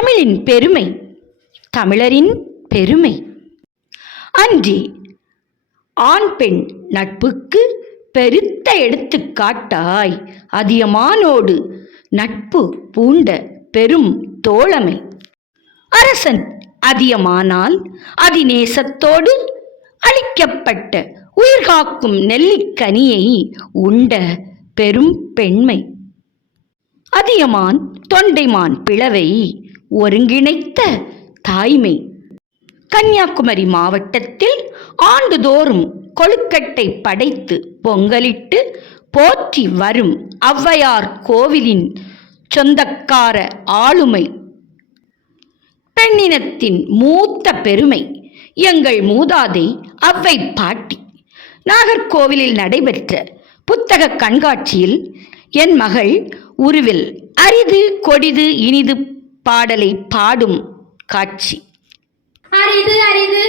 தமிழின் பெருமை தமிழரின் பெருமை. அன்றி ஆண் பெண் நட்புக்கு பெருத்த எடுத்துக்காட்டாய் அதியமானோடு நட்பு பூண்ட பெரும் தோழமை. அரசன் அதியமானால் அதிநேசத்தோடு அளிக்கப்பட்ட உயிர்காக்கும் நெல்லிக்கனியை உண்ட பெரும் பெண்மை. அதியமான் தொண்டைமான் பிளவை ஒருங்கிணைத்த தாய்மை. கன்னியாகுமரி மாவட்டத்தில் ஆண்டுதோறும் கொழுக்கட்டை படைத்து பொங்கலிட்டு போற்றி வரும் ஔவையார் கோவிலின் சொந்தக்கார ஆளுமை. பெண்ணினத்தின் மூத்த பெருமை எங்கள் மூதாதை அவ்வை பாட்டி. நாகர்கோவிலில் நடைபெற்ற புத்தக கண்காட்சியில் என் மகள் உருவில் அரிது கொடிது இனிது பாடலை பாடும் காட்சி. அரிது அரிது